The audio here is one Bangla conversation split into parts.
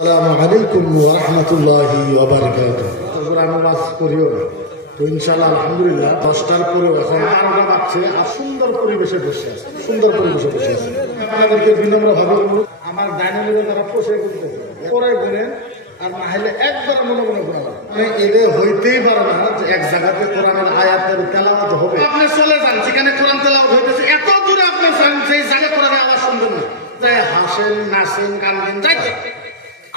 আসসালামু আলাইকুম ওয়া রাহমাতুল্লাহি ওয়া বারাকাতুহু। কোরআন ওয়াজ করিও না তো ইনশাআল্লাহ আলহামদুলিল্লাহ 10টার পরেও এখন 12টা বাজছে আর সুন্দর পরিবেশে বসে আছে, সুন্দর পরিবেশে বসে আছে। আপনাদেরকে বিনম্রভাবে অনুরোধ, আমার ডাইনিং যারা বসে করতেছে পরে গুনেন আর না হলে একবার মনে মনে গুণাবেন। মানে এটা হইতেই পারে না যে এক জায়গাতে কোরআনের আয়াতের তেলাওয়াত হবে, আপনি চলে যান যেখানে কোরআন তেলাওয়াত হইতেছে, এত দূরে আপনি যান সেই জায়গায় কোরআনের আওয়াজ শুনবেন না, তাই হাসেন নাচেন কান্দেন যাইতে।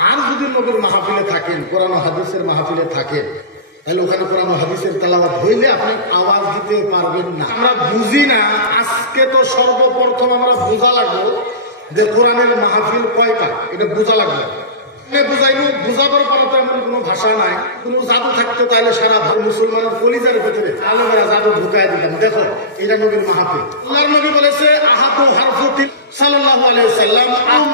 আর যদি নবীর মাহফিলে থাকেন, কোরআন হাদিসের মাহফিলে থাকেন, তাহলে ওখানে কোরআন হাদিসের তেলাওয়াত হইলে আপনি আওয়াজ দিতে পারবেন না। আমরা বুঝি না, আজকে তো সর্বপ্রথম আমরা বোঝা লাগবো যে কোরআনের মাহফিল কয়টা, এটা বোঝা লাগবে। বুঝাইবো, বুঝাবার পরে তো এমন কোনো ভাষা নাই, কোনো জাদু থাকতো তাহলে সারা মুসলমানের কলিজার ভেতরে আলেমেরা জাদু ঢুকাই দিলাম। দেখো এটা নবীর মাহফিল। আল্লাহর নবী বলেছে আহাদু হারফুতিন সাল্লাল্লাহু আলাইহি ওয়াসাল্লাম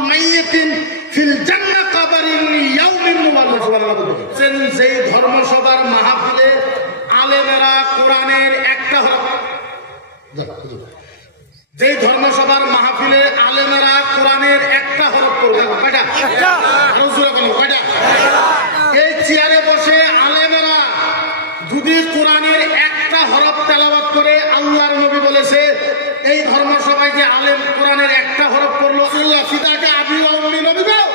মাইয়াতিন ফিল জান্নাহ কাবারিন ইয়াউমিন মুবাররাক। যেই ধর্মসভার মাহফিলে আলেমেরা কোরআনের একটা হরফ, যেই ধর্মসভার মাহফিলে আলেমেরা কোরআনের একটা হরফ করবে, কয়টা? কয়টা? এই চেয়ারে বসে আলেমেরা যদি কোরআনের একটা হরফ তেলাওয়াত করে, আল্লাহর নবী বলেছে এই ধর্মসভায় যে আলেম কোরআনের একটা হরফ করলো, আল্লাহ ফিদাকে আবি ওয়া উম্মি নবী দাও।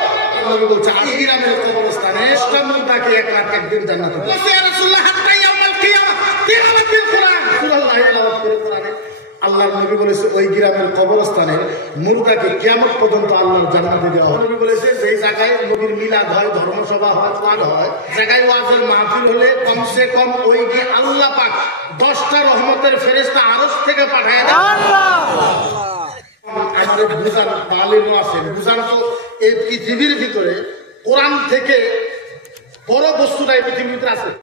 নবী বলছে আলী গ্রামের কবরস্থানে ইসলামটাকে একদিন জান্নাতে বলছে ইয়া রাসূলুল্লাহ হাত্তা ইয়াউমাল কিয়ামা তিলাওয়াত বিল কোরআন, সুবহানাল্লাহ তেলাওয়াত করে কোরআনে। আল্লাহর নবী বলেছে ওই গ্রামের কবরস্থানে মুর্দাকে কিয়ামত পর্যন্ত আল্লাহর জান্নাতে দেওয়া হবে। নবী বলেছে যেই জায়গায় নবীর মিলাদ হয়, ধর্মসভা হয়, ওয়াজ হয়, জায়গায় ওয়াজের মাহফিল হলে কমসে কম ওই যে আল্লাহ পাক 10টা রহমতের ফেরেশতা আরশ থেকে পাঠায় দেন। আমাদের বুঝার তালিমও আছে, বুঝার তো এই পৃথিবীর ভিতরে কোরআন থেকে বড় বস্তুটা এই পৃথিবীর ভিতরে আছে।